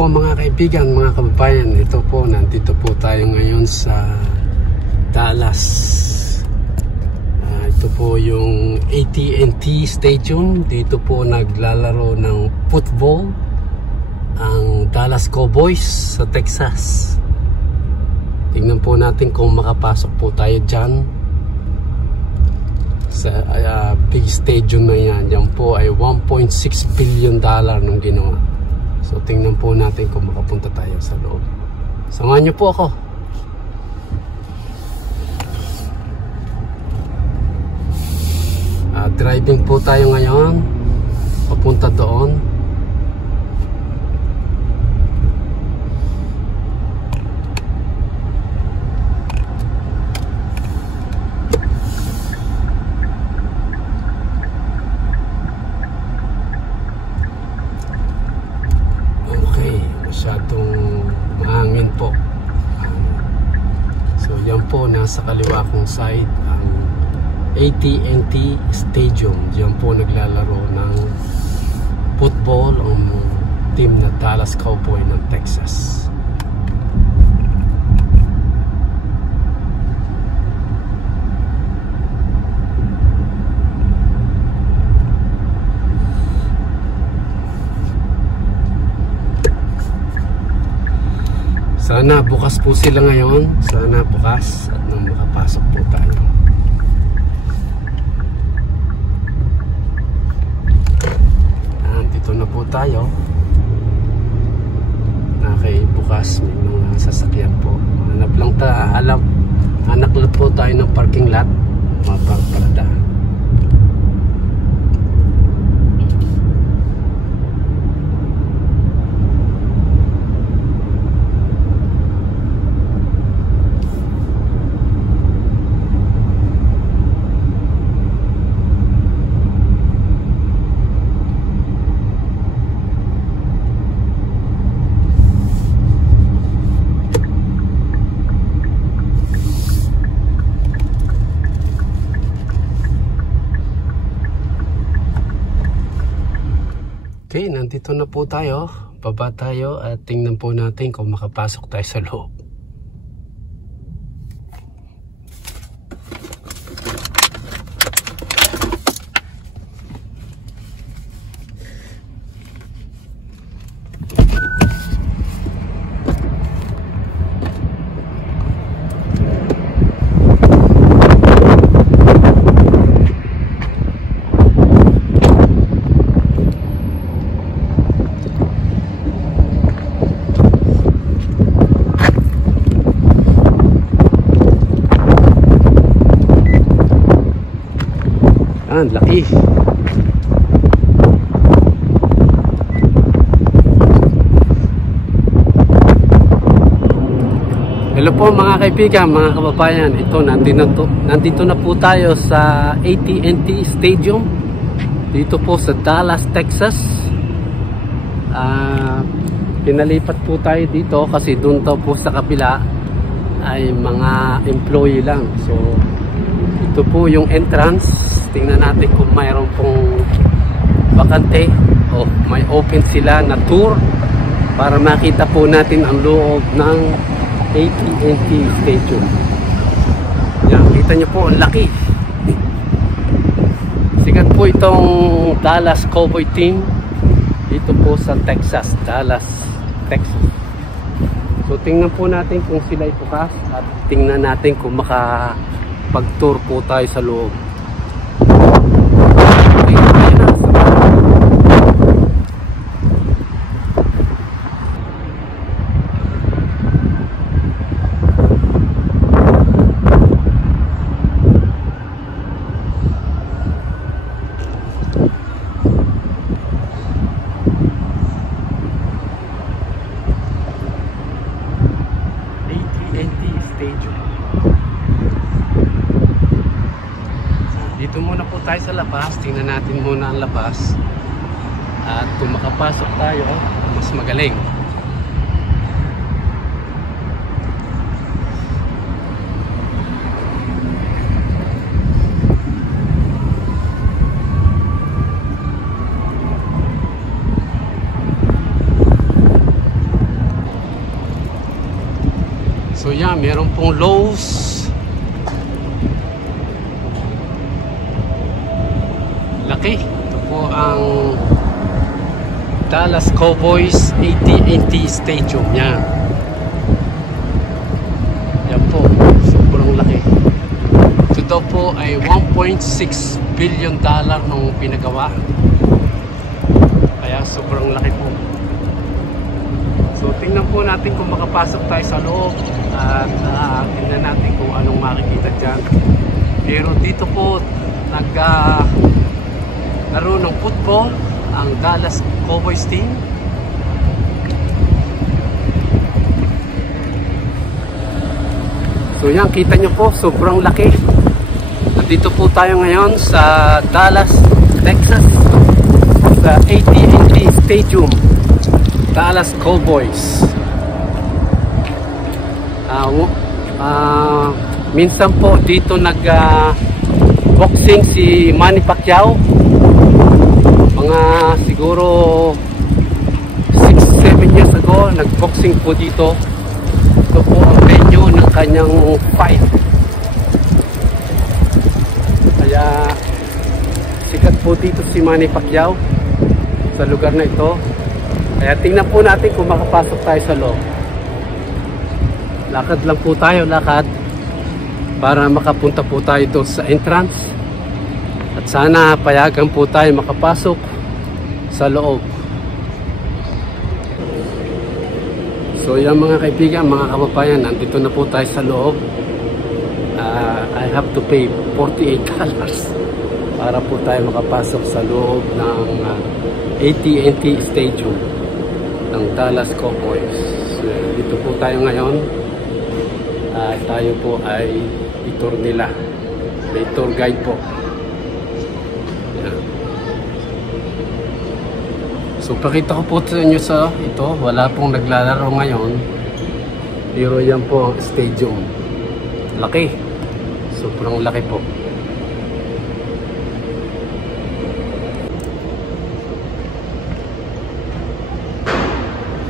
po mga kaibigan, mga kababayan. Ito po, nandito po tayo ngayon sa Dallas. Ito po yung AT&T Stadium. Dito po naglalaro ng football ang Dallas Cowboys sa Texas. Tingnan po natin kung makapasok po tayo dyan sa big stadium na yan. Yan po ay $1.6 billion nung ginawa. So tingnan po natin kung makapunta tayo sa loob. Samahan niyo po ako. Driving po tayo ngayon papunta doon. Masyadong mahangin po. So yan po, nasa kaliwa kong side ang AT&T Stadium. Diyan po naglalaro ng football ang team na Dallas Cowboys ng Texas. Sana bukas po sila ngayon. Sana bukas at nang makapasok po tayo. Dito na po tayo. Bukas may mga sasakyan po. Hanap lang hanap lang po tayo ng parking lot. Mapagparadaan. Okay, nandito na po tayo. Baba tayo at tingnan po natin kung makapasok tayo sa loob. Laki. Hello po mga kaibigan, mga kababayan. Ito, nandito na po tayo sa AT&T Stadium dito po sa Dallas, Texas. Pinalipat po tayo dito kasi doon daw po sa kabila ay mga employee lang. So ito po yung entrance. Tingnan natin kung mayroon pong bakante o may open sila na tour para makita po natin ang loob ng AT&T Stadium. Yan, kita nyo po, ang laki. Sikat po itong Dallas Cowboy team dito po sa Texas, Dallas, Texas. So tingnan po natin kung sila ipukas at tingnan natin kung makapag-tour po tayo sa loob. Dito muna po tayo sa labas. Tingnan natin muna ang labas. At kung makapasok tayo, mas magaling. So yeah, meron pong Lowe's. Laki. Ito po ang Dallas Cowboys AT&T Stadium. Yan. Yan po. Sobrang laki. Ito daw po ay $1.6 billion nung pinagawa. Kaya sobrang laki po. So tingnan po natin kung makapasok tayo sa loob. At tingnan natin kung anong makikita dyan. Pero dito po laro ng football ang Dallas Cowboys team. So yan, kita nyo po, sobrang laki. Nandito po tayo ngayon sa Dallas, Texas, sa AT&T Stadium, Dallas Cowboys. Minsan po dito boxing si Manny Pacquiao. Mga siguro 6-7 years ago nagboxing po dito. Ito po ang venue ng kanyang fight. Kaya sikat po dito si Manny Pacquiao sa lugar na ito. Kaya tingnan po natin kung makapasok tayo sa loob. Lakad lang po tayo, lakad, para makapunta po tayo doon sa entrance. At sana payagan po tayo makapasok sa loob. So yan mga kaibigan, mga kababayan, nandito na po tayo sa loob. I have to pay $48 para po tayo makapasok sa loob ng AT&T Stadium ng Dallas Cowboys. So, dito po tayo ngayon. Tayo po ay i-tour nila. May tour guide po. Yan. So pakita ko po sa inyo sa ito. Wala pong naglalaro ngayon. Pero yan po ang stadium. Laki. Sobrang laki po.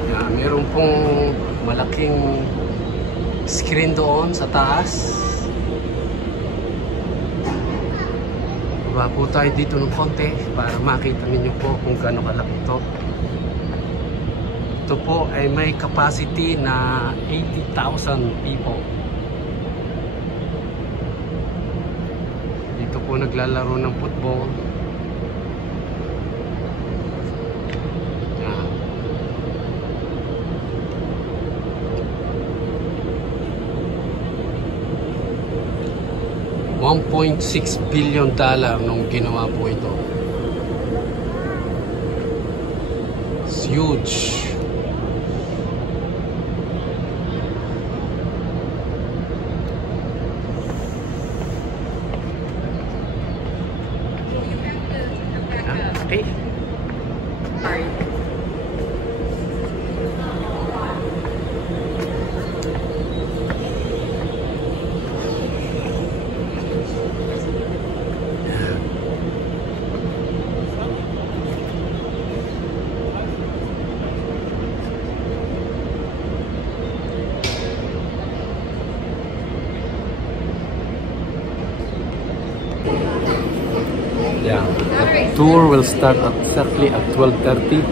Yan. Meron pong malaking screen doon sa taas. Baba po tayo dito ng konti para makita ninyo po kung gaano kalaki ito. Ito po ay may capacity na 80,000 people. Dito po naglalaro ng football. $1.6 billion nung ginawa po ito. It's huge. Okay. Sorry. Yeah, the tour will start exactly at 12:30.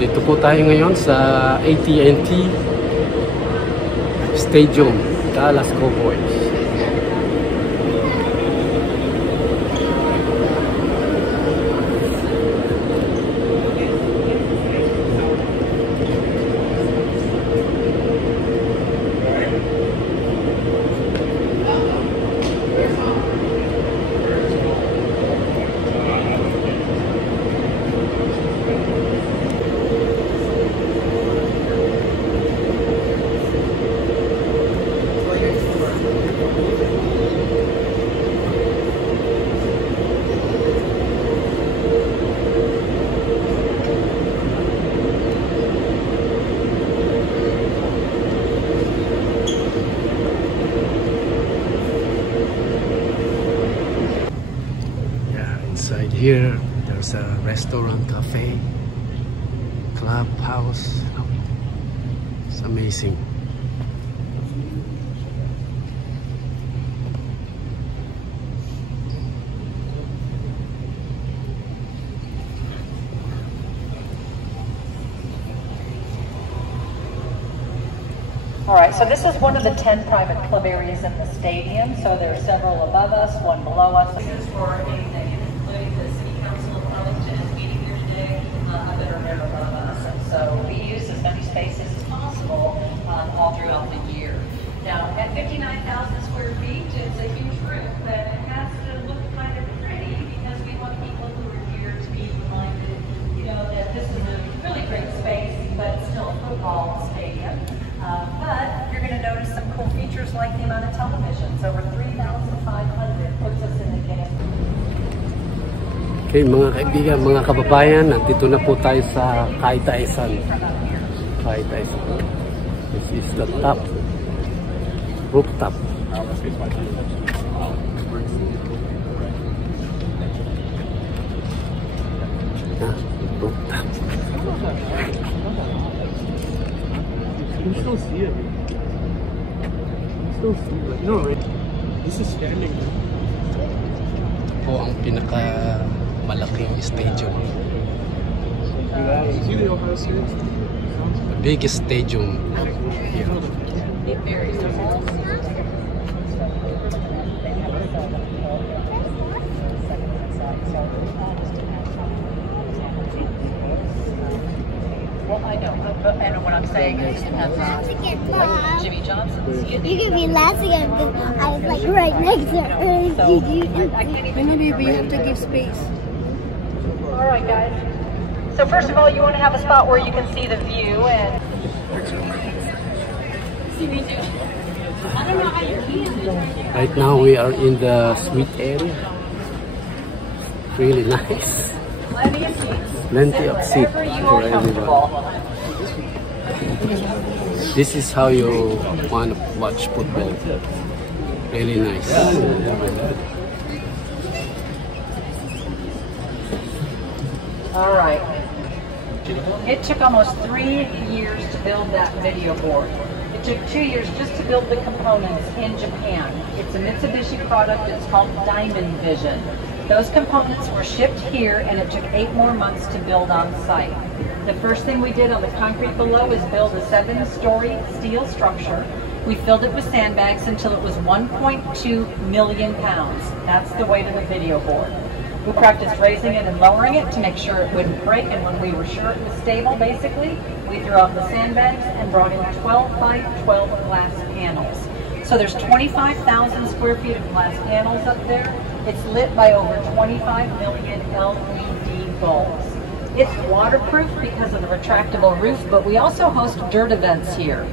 Dito po tayo ngayon sa AT&T Stadium, Dallas Cowboys. Inside here, there's a restaurant, cafe, clubhouse. It's amazing. Alright, so this is one of the 10 private club areas in the stadium. So there are several above us, one below us. This is for anything, including the City Council of Arlington is meeting here today, that are right above us. And so we use as many spaces as possible all throughout the year. Now, at 59,000 square feet, it's a huge roof, but it has to look kind of pretty because we want people who are here to be reminded, you know, that this is a really great space, but it's still a football stadium. But you're going to notice some cool features like the amount of televisions. Over 3,500 puts us in the game. Okay, mga kaibigan, mga kababayan, nandito na po tayo sa Kaitaisan. Kaitaisan. This is the top, rooftop. Rooftop. You still see it. You still see it. No, this is standing. Ito po ang pinakamalaking stadium. See the Ohio State? The biggest stadium here. Well, I know, but I know what I'm saying is like Jimmy Johnson. You could be laughing at this. I was like right next to her. So, I can't even Maybe you have to give space. All right, guys. So first of all, you want to have a spot where you can see the view and. Right now we are in the suite area. Really nice. Plenty of seats. Plenty of seats for everyone. This is how you want to watch football. Really nice. All right. It took almost 3 years to build that video board. It took 2 years just to build the components in Japan. It's a Mitsubishi product. It's called Diamond Vision. Those components were shipped here, and it took 8 more months to build on site. The first thing we did on the concrete below is build a 7-story steel structure. We filled it with sandbags until it was 1.2 million pounds. That's the weight of the video board. We practiced raising it and lowering it to make sure it wouldn't break, and when we were sure it was stable, basically, we threw out the sandbags and brought in 12 by 12 glass panels. So there's 25,000 square feet of glass panels up there. It's lit by over 25 million LED bulbs. It's waterproof because of the retractable roof, but we also host dirt events here.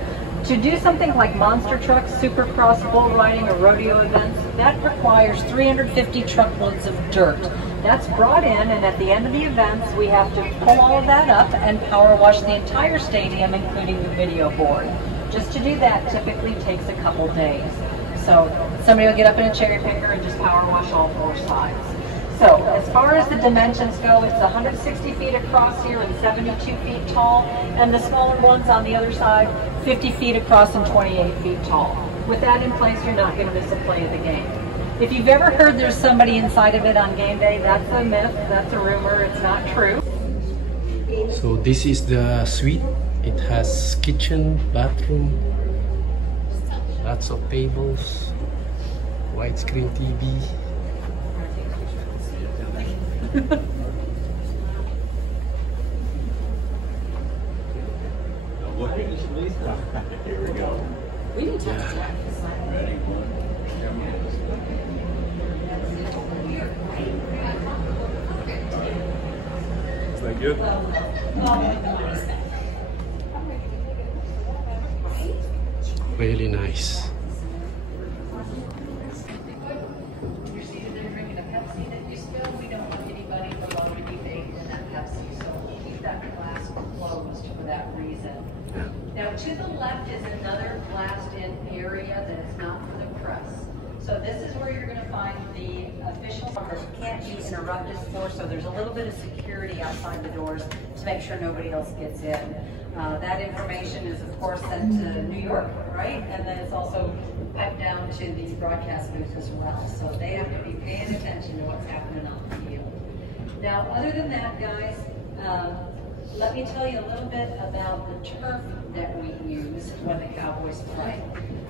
To do something like monster trucks, supercross, bull riding, or rodeo events, that requires 350 truckloads of dirt. That's brought in, and at the end of the events, we have to pull all of that up and power wash the entire stadium, including the video board. Just to do that typically takes a couple days. So somebody will get up in a cherry picker and just power wash all 4 sides. So as far as the dimensions go, it's 160 feet across here and 72 feet tall, and the smaller ones on the other side, 50 feet across and 28 feet tall. With that in place, you're not going to miss a play of the game. If you've ever heard there's somebody inside of it on game day, that's a myth, that's a rumor, it's not true. So this is the suite. It has kitchen, bathroom, lots of tables, widescreen TV. Here we go. We didn't touch that. Ready? Is that good? Really nice. You're seated there drinking a Pepsi that you spill. We don't want anybody below to be baked in that Pepsi, so we'll keep that glass closed for that reason. Now, to the left is another glassed-in area that is not for the press. So this is where you're going to find the officials that you can't be interrupted for, so there's a little bit of security outside the doors to make sure nobody else gets in. That information is, of course, sent to New York, right? And then it's also piped down to the broadcast booth as well. So they have to be paying attention to what's happening on the field. Now, other than that, guys, let me tell you a little bit about the turf that we use when the Cowboys play.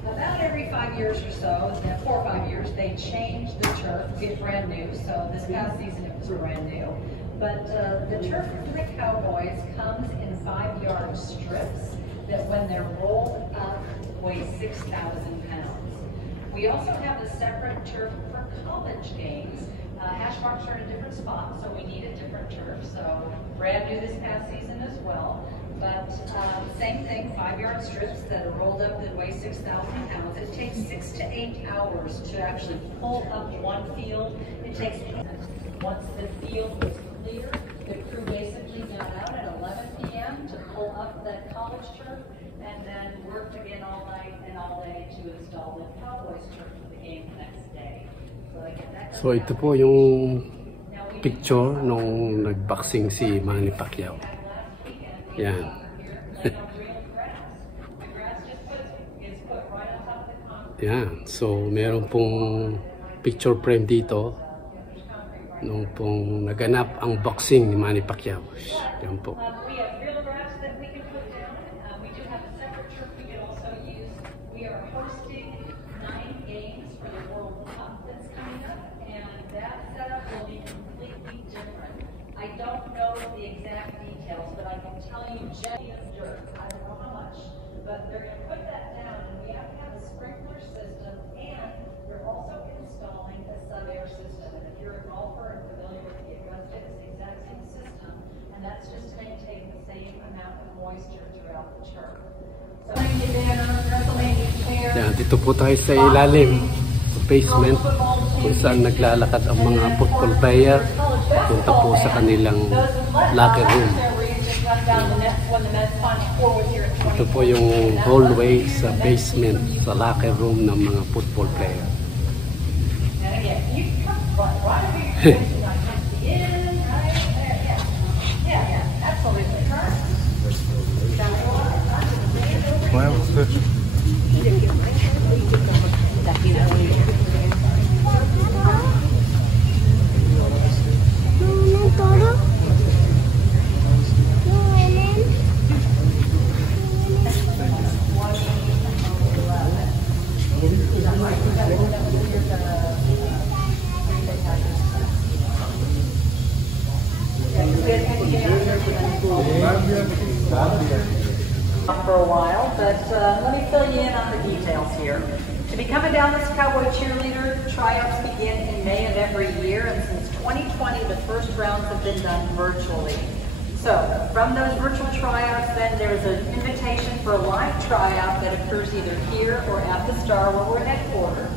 About every 5 years or so, 4 or 5 years, they change the turf, get brand new. So this past season it was brand new. But the turf for the Cowboys comes in 5-yard strips that when they're rolled up weigh 6,000 pounds. We also have a separate turf for college games. Hash marks are in a different spot, so we need a different turf. So brand new this past season as well. But same thing, 5-yard strips that are rolled up that weigh 6,000 pounds. It takes 6 to 8 hours to actually pull up one field. It takes, once the field was clear, the crew basically got out at 11 p.m. to pull up that college turf and then worked again all night and all day to install the Cowboys turf for the game the next day. So ito po yung picture nung nag-boxing si Manny Pacquiao. Yan. Yan. So meron pong picture frame dito nung pong naganap ang boxing ni Manny Pacquiao. Yan po. I don't know the exact details, but I can tell you jetty of dirt. I don't know how much, but they're going to put that down, and we have to have a sprinkler system, and they're also installing a sub-air system. And if you're a golfer and familiar with the Augusta, it's the exact same system, and that's just to maintain the same amount of moisture throughout the turf. So, Yan, dito po tayo sa ilalim, sa basement, kung saan naglalakad ang mga football player. Punta po sa kanilang locker room. Ito po yung hallway sa basement, sa locker room ng mga football player. For a while, but let me fill you in on the details here. To become a Dallas Cowboy cheerleader, tryouts begin in May of every year, and since 2020, the first rounds have been done virtually. So, from those virtual tryouts, then there's an invitation for a live tryout that occurs either here or at the Star where we're headquartered.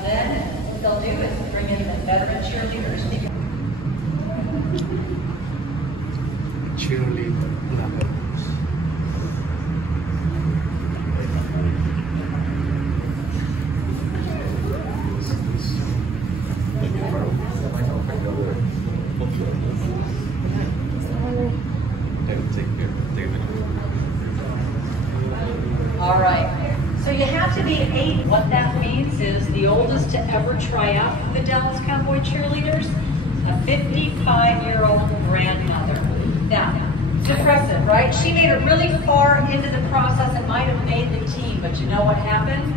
Then, what they'll do is bring in the veteran cheerleaders. Cheerleader. All right. So you have to be 8. What that means is the oldest to ever try out for the Dallas Cowboy cheerleaders, a 55-year-old grandmother. Now, it's impressive, right? She made it really far into the process and might have made the team, but you know what happened?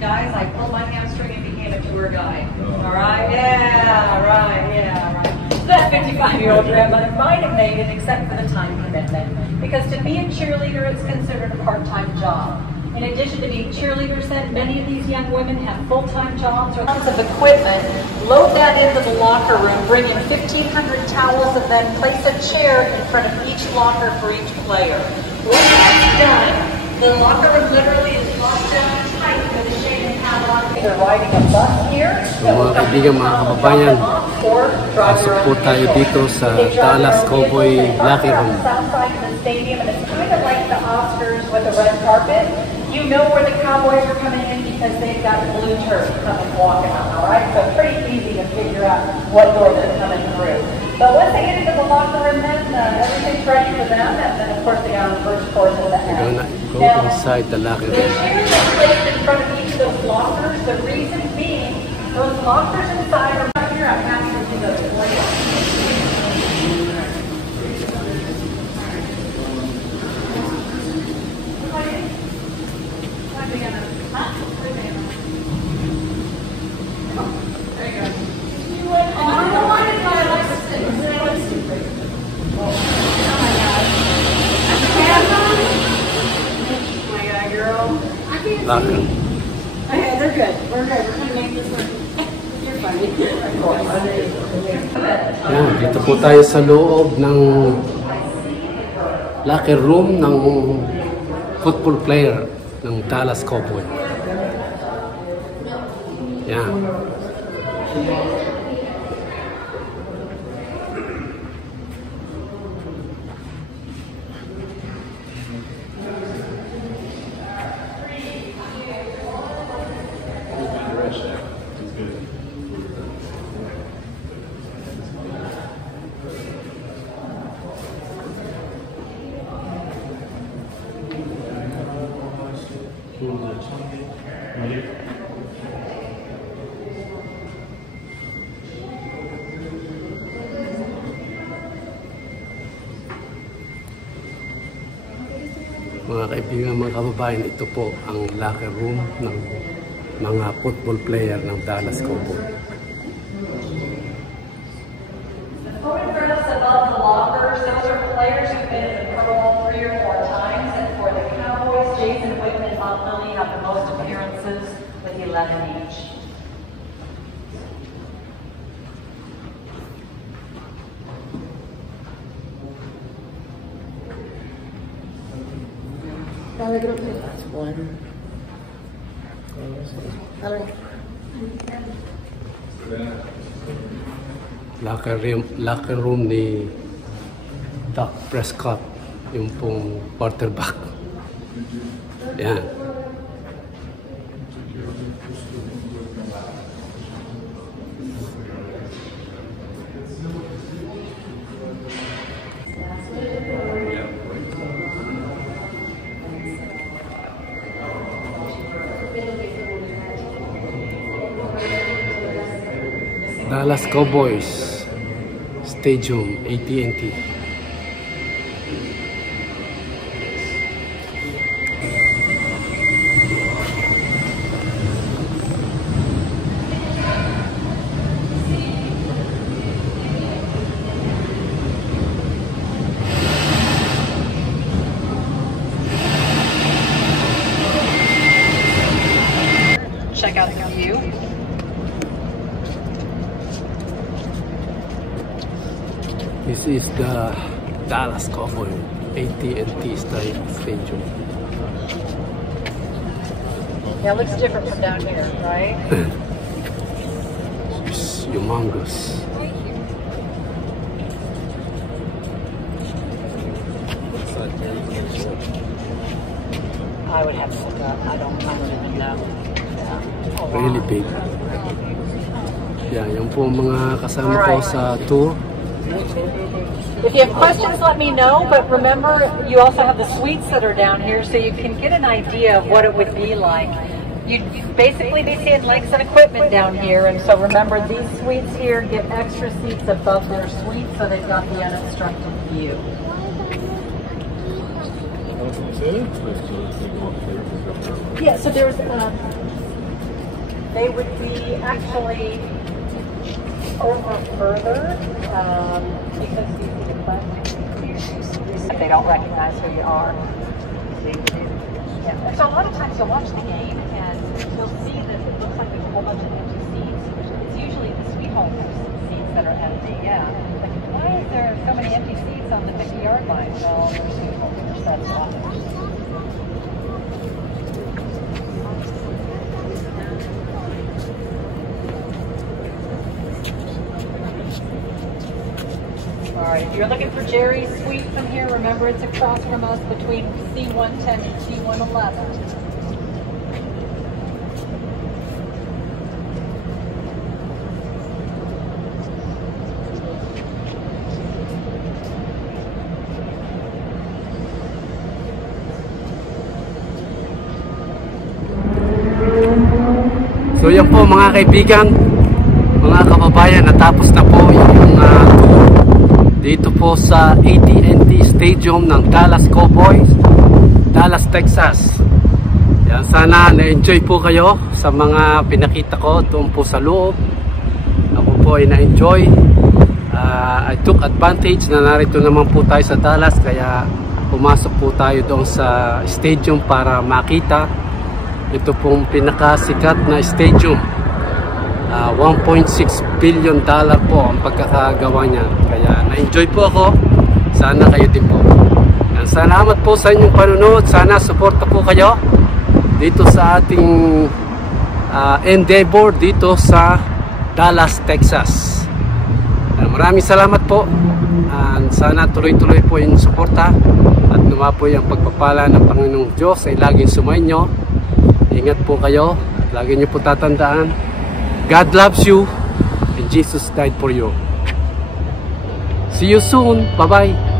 Guys, I pulled my hamstring and became a tour guide. All right? Yeah, right, yeah, right. That 55-year-old grandmother might have made it except for the time commitment. Because to be a cheerleader, it's considered a part-time job. In addition to being cheerleaders, then many of these young women have full-time jobs or tons of equipment. Load that into the locker room, bring in 1,500 towels, and then place a chair in front of each locker for each player. When that's done, the locker room literally is locked down tight with a shade and padlock. They're riding a bus here. Mga kaibigan, mga kababayan, pasok po tayo dito sa Dallas Cowboy Locker Room. South side of the stadium, and it's kind of like the Oscars with a red carpet. You know where the Cowboys are coming in because they've got blue turf coming walking out, all right? So pretty easy to figure out what door they're coming through. But once they get into the locker room, then everything's ready for them, and then of course they got on the first course of the house. We're gonna go inside the locker The room. chairs are placed in front of each of those lockers. The reason being, those lockers inside are right here. I'm happy to see those for you. Locker. Okay, they're good. We're good. We're gonna make this work. You're funny. Yan, dito po tayo sa loob ng locker room ng football player ng Dallas Cowboys. Yan. Mga kaibigan, mga kababayan, ito po ang locker room ng mga football player ng Dallas Cowboys. Photographs above the lockers, those are players who've been in the Pro Bowl 3 or 4 times, and for the Cowboys, Jason Witten and Bob Lilly have the most appearances with 11 each. That's one. Locker room ni Dak Prescott, yung pong quarterback. Yan. Dallas Cowboys Stadium, AT&T. Check out the view. This is the Dallas Cowboys AT&T Stadium. Yeah, it looks different from down here, right? It's humongous. I would have to look up. I don't even know. Yeah. Oh, wow. Really big. Yan, yung po mga kasama ko sa tour. If you have questions, let me know. But remember, you also have the suites that are down here, so you can get an idea of what it would be like. You'd basically be seeing legs and equipment down here, and so remember, these suites here give extra seats above their suites, so they've got the unobstructed view. Yeah, so there's, they would be actually over further, because you see the plastic. They don't recognize who you are. Yeah. And so a lot of times you'll watch the game and you'll see that it looks like there's a whole bunch of empty seats. It's usually the suite holders seats that are empty, yeah. Like, why is there so many empty seats on the 50-yard line? Well, they're suite holders, that's why. Alright, if you're looking for Jerry's suite from here, remember it's across from us between C110 and C111. So yan po mga kaibigan, mga kababayan, natapos na po yung tour dito po sa AT&T Stadium ng Dallas Cowboys, Dallas, Texas. Yan, sana na-enjoy po kayo sa mga pinakita ko doon po sa loob. Ako po ay na-enjoy. I took advantage na narito naman po tayo sa Dallas, kaya pumasok po tayo doon sa stadium para makita ito pong pinakasikat na stadium. $1.6 billion po ang pagkakagawa niya, kaya na-enjoy po ako. Sana kayo din po. Yan, salamat po sa inyong panunod. Sana suporta po kayo dito sa ating endeavor dito sa Dallas, Texas. Maraming salamat po. Sana tuloy-tuloy po yung suporta at nawa po yung pagpapala ng Panginoong Diyos ay laging sumainyo. Ingat po kayo at lagi nyo po tatandaan, God loves you and Jesus died for you. See you soon. Bye-bye.